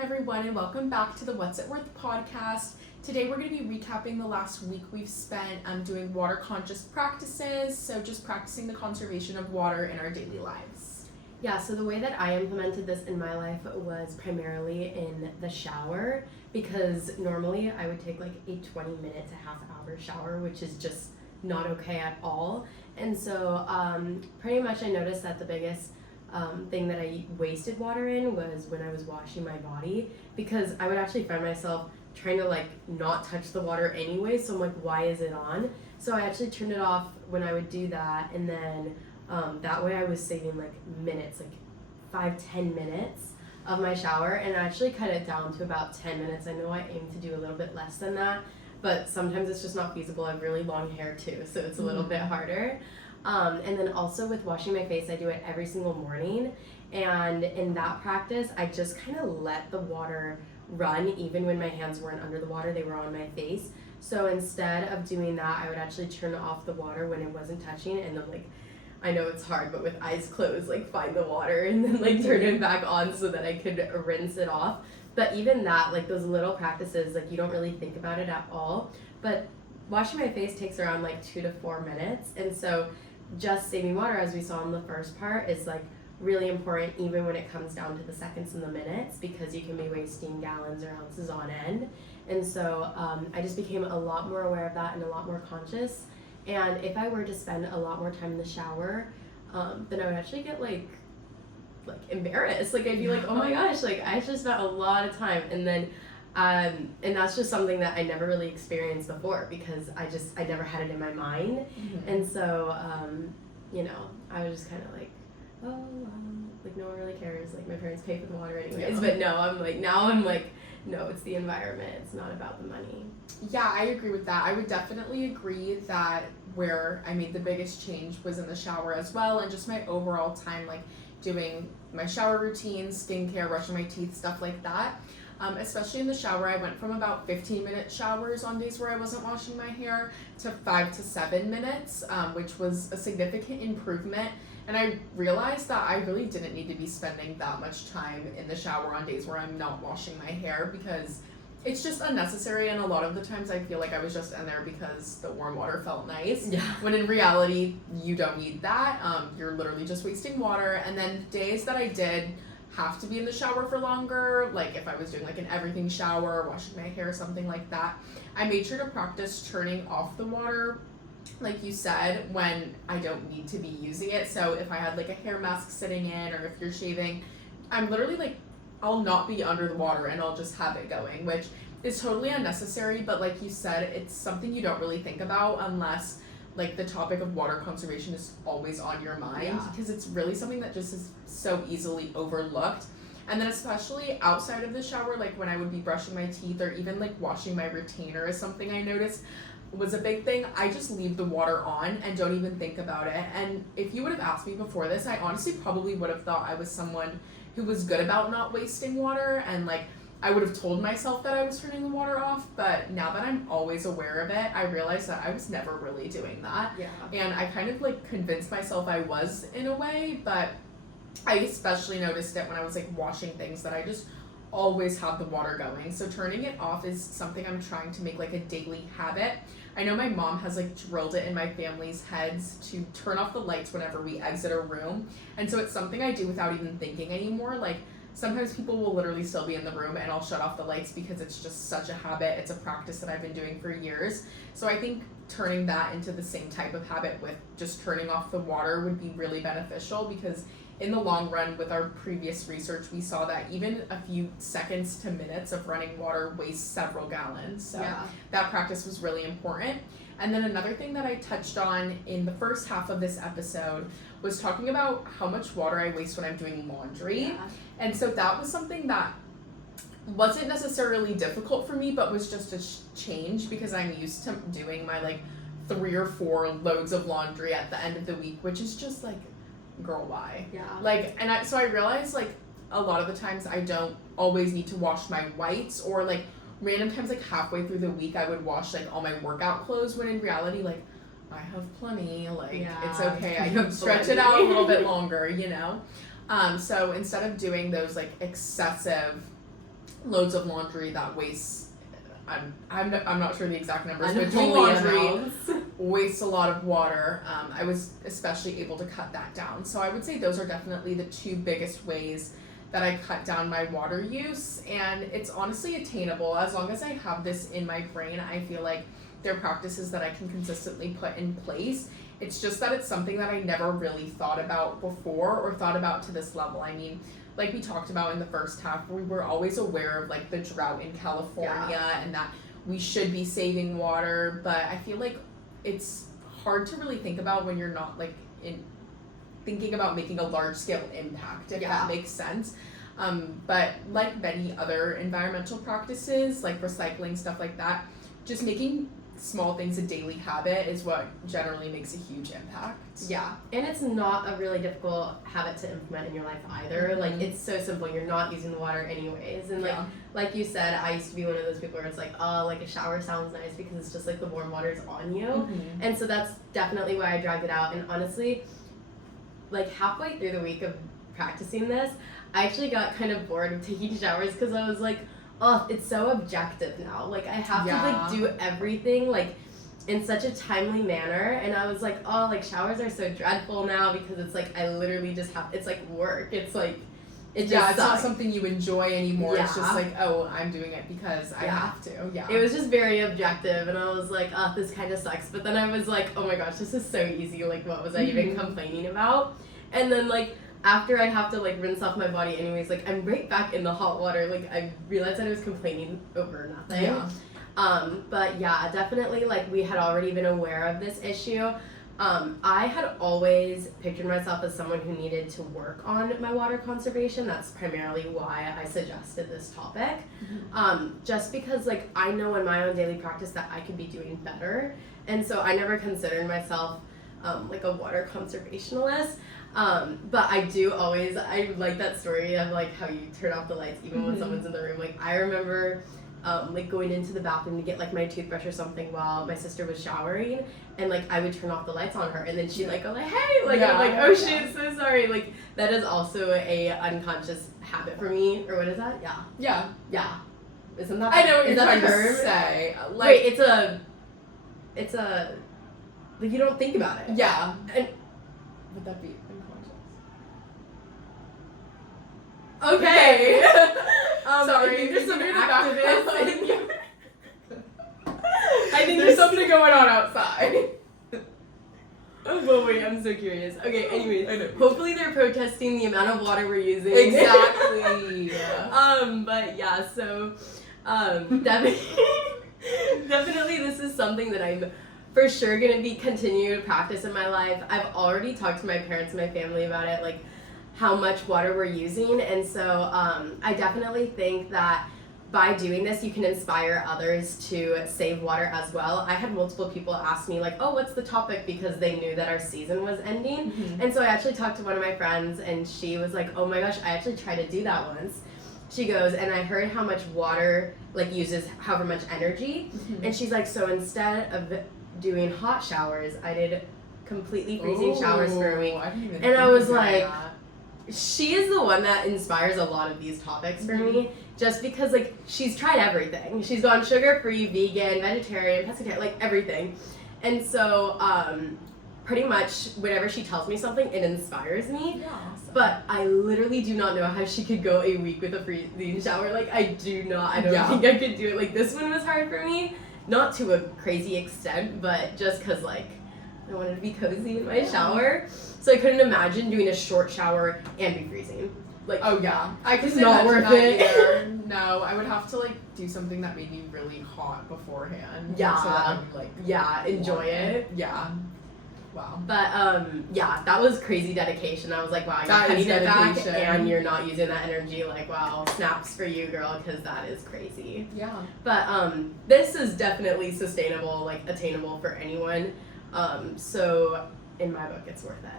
everyone, and welcome back to the What's It Worth podcast. Today we're going to be recapping the last week we've spent doing water conscious practices, so just practicing the conservation of water in our daily lives. Yeah, so the way that I implemented this in my life was primarily in the shower, because normally I would take like a 20-minute to half-hour shower, which is just not okay at all. And so pretty much I noticed that the biggest thing that I wasted water in was when I was washing my body, because I would actually find myself trying to like not touch the water anyway, so I'm like, why is it on? So I actually turned it off when I would do that, and then that way I was saving like minutes, like 5-10 minutes of my shower, and I actually cut it down to about 10 minutes. I know I aim to do a little bit less than that, but sometimes it's just not feasible. I have really long hair too, so it's a little bit harder. And then also with washing my face, I do it every single morning, and in that practice I just kind of let the water run. Even when my hands weren't under the water, they were on my face. So instead of doing that, I would actually turn off the water when it wasn't touching, and then like, I know it's hard, but with eyes closed, like find the water and then like turn it back on so that I could rinse it off. But even that, like those little practices, like you don't really think about it at all, but washing my face takes around like 2 to 4 minutes, and so just saving water, as we saw in the first part, is like really important even when it comes down to the seconds and the minutes, because you can be wasting gallons or ounces on end. And so I just became a lot more aware of that and a lot more conscious. And if I were to spend a lot more time in the shower, then I would actually get like embarrassed. Like I'd be like, oh my gosh, like I just spent a lot of time, and then and that's just something that I never really experienced before, because I never had it in my mind. And so I was just kind of like, oh, like no one really cares, like my parents pay for the water anyways. But no, I'm like, no, it's the environment, it's not about the money. Yeah, I agree with that. I would definitely agree that where I made the biggest change was in the shower as well, and just my overall time, like doing my shower routine, skincare, brushing my teeth, stuff like that. Especially in the shower, I went from about 15-minute showers on days where I wasn't washing my hair to 5 to 7 minutes, which was a significant improvement. And I realized that I really didn't need to be spending that much time in the shower on days where I'm not washing my hair, because it's just unnecessary. And a lot of the times I feel like I was just in there because the warm water felt nice. Yeah. When in reality, you don't need that. You're literally just wasting water. And then days that I did have to be in the shower for longer, like if I was doing like an everything shower, washing my hair, something like that, I made sure to practice turning off the water, like you said, when I don't need to be using it. So if I had like a hair mask sitting in, or if you're shaving, I'm literally like, I'll not be under the water and I'll just have it going, which is totally unnecessary. But like you said, it's something you don't really think about unless like the topic of water conservation is always on your mind, because it's really something that just is so easily overlooked. And then especially outside of the shower, like when I would be brushing my teeth, or even like washing my retainer is something I noticed was a big thing. I just leave the water on and don't even think about it. And if you would have asked me before this, I honestly probably would have thought I was someone who was good about not wasting water, and like I would have told myself that I was turning the water off. But now that I'm always aware of it, I realize that I was never really doing that. Yeah. And I kind of like convinced myself I was in a way, but I especially noticed it when I was like washing things, that I just always have the water going. So turning it off is something I'm trying to make like a daily habit. I know my mom has like drilled it in my family's heads to turn off the lights whenever we exit a room. And so it's something I do without even thinking anymore. Like sometimes people will literally still be in the room and I'll shut off the lights, because it's just such a habit. It's a practice that I've been doing for years. So I think turning that into the same type of habit with just turning off the water would be really beneficial, because in the long run, with our previous research, we saw that even a few seconds to minutes of running water wastes several gallons. So that practice was really important. And then another thing that I touched on in the first half of this episode was talking about how much water I waste when I'm doing laundry. Yeah. And so that was something that wasn't necessarily difficult for me, but was just a change, because I'm used to doing my like 3 or 4 loads of laundry at the end of the week, which is just like, girl, why? Yeah. Like, and so I realized like a lot of the times I don't always need to wash my whites, or like random times like halfway through the week I would wash like all my workout clothes, when in reality like I have plenty, like it's okay, I can stretch it out a little bit longer, you know? So instead of doing those like excessive loads of laundry that wastes. I'm not sure the exact numbers, but doing Unholy laundry amounts. wastes a lot of water. I was especially able to cut that down. So I would say those are definitely the two biggest ways that I cut down my water use, and it's honestly attainable. As long as I have this in my brain, I feel like they're practices that I can consistently put in place. It's just that it's something that I never really thought about before or thought about to this level. I mean, like we talked about in the first half, we were always aware of like the drought in California and that we should be saving water, but I feel like it's hard to really think about when you're not like in thinking about making a large scale impact, if that makes sense. But like many other environmental practices, like recycling, stuff like that, just making small things a daily habit is what generally makes a huge impact. Yeah, and it's not a really difficult habit to implement in your life either. Mm-hmm. Like, it's so simple. You're not using the water anyways. And like you said, I used to be one of those people where it's like, oh, like a shower sounds nice because it's just like the warm water's on you. Mm-hmm. And so that's definitely why I dragged it out. And honestly, like halfway through the week of practicing this, I actually got kind of bored of taking showers because I was like, oh, it's so objective now. Like, I have to like do everything like in such a timely manner, and I was like, oh, like showers are so dreadful now because it's like I literally just have, it's like work. It's like it just it's not something you enjoy anymore. It's just like, oh, I'm doing it because I have to. It was just very objective, and I was like, oh, this kind of sucks. But then I was like, oh my gosh, this is so easy. Like, what was I even complaining about? And then like after I have to like rinse off my body anyways, like I'm right back in the hot water. Like I realized that I was complaining over nothing. But yeah, definitely like we had already been aware of this issue. I had always pictured myself as someone who needed to work on my water conservation. That's primarily why I suggested this topic. Just because like I know in my own daily practice that I could be doing better. And so I never considered myself like a water conservationalist. But I do always, I like that story of like how you turn off the lights even when someone's in the room. Like I remember like going into the bathroom to get like my toothbrush or something while my sister was showering, and like I would turn off the lights on her, and then she'd like go like, hey, like I'm like, oh shit, so sorry. Like that is also a unconscious habit for me, or what is that? Yeah. Isn't that? I know what is you're that trying a term? to say. Like, wait, it's a like you don't think about it. Yeah. And would that be unconscious? Okay. Sorry, I think there's some you're the activists in your... I think there's something going on outside. Oh, well, wait, I'm so curious. Okay, anyways, I know. hopefully they're protesting the amount of water we're using. Exactly. But yeah, so definitely, definitely this is something that I'm for sure gonna be continue to practice in my life. I've already talked to my parents and my family about it, like how much water we're using, and so I definitely think that by doing this you can inspire others to save water as well. I had multiple people ask me like, oh, what's the topic, because they knew that our season was ending. And so I actually talked to one of my friends, and she was like, oh my gosh, I actually tried to do that once. She goes, and I heard how much water like uses however much energy, and she's like, so instead of doing hot showers, I did completely freezing showers for a week. And I was like, she is the one that inspires a lot of these topics for me, just because like she's tried everything. She's gone sugar-free, vegan, vegetarian, pescatarian, like everything. And so pretty much whenever she tells me something, it inspires me. Awesome. But I literally do not know how she could go a week with a freezing shower. Like I don't think I could do it. Like this one was hard for me, not to a crazy extent, but just because like I wanted to be cozy in my shower. So I couldn't imagine doing a short shower and be freezing. Like, oh yeah, I could not worth it. Either. No, I would have to like do something that made me really hot beforehand. Yeah. So that I would like enjoy it. Yeah. Wow. But yeah, that was crazy dedication. I was like, wow, you're cutting it back and you're not using that energy. Like, wow, snaps for you, girl, because that is crazy. Yeah. But this is definitely sustainable, like attainable for anyone. So in my book, it's worth it.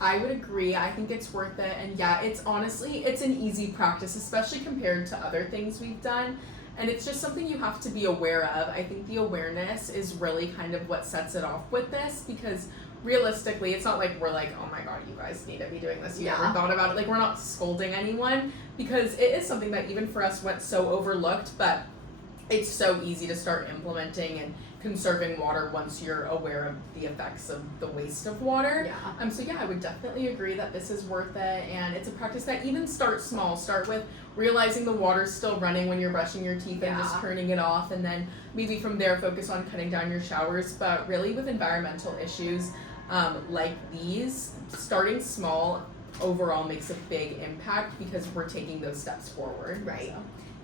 I would agree. I think it's worth it. And yeah, it's honestly, it's an easy practice, especially compared to other things we've done. And it's just something you have to be aware of. I think the awareness is really kind of what sets it off with this, because realistically, it's not like we're like, oh my god, you guys need to be doing this. You Yeah. never thought about it. Like, we're not scolding anyone, because it is something that even for us went so overlooked, but it's so easy to start implementing and conserving water once you're aware of the effects of the waste of water. Yeah. So yeah, I would definitely agree that this is worth it, and it's a practice that even starts small. Start with realizing the water's still running when you're brushing your teeth and just Yeah. turning it off, and then maybe from there focus on cutting down your showers. But really, with environmental issues like these, starting small overall makes a big impact because we're taking those steps forward. Right. So,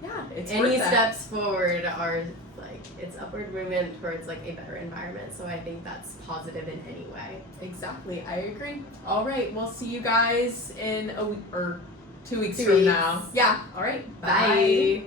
yeah, it's Any worth it. steps forward are like it's upward movement towards like a better environment. So I think that's positive in any way. Exactly, I agree. All right, we'll see you guys in a week or 2 weeks 2 from weeks. now. Yeah. All right. Bye.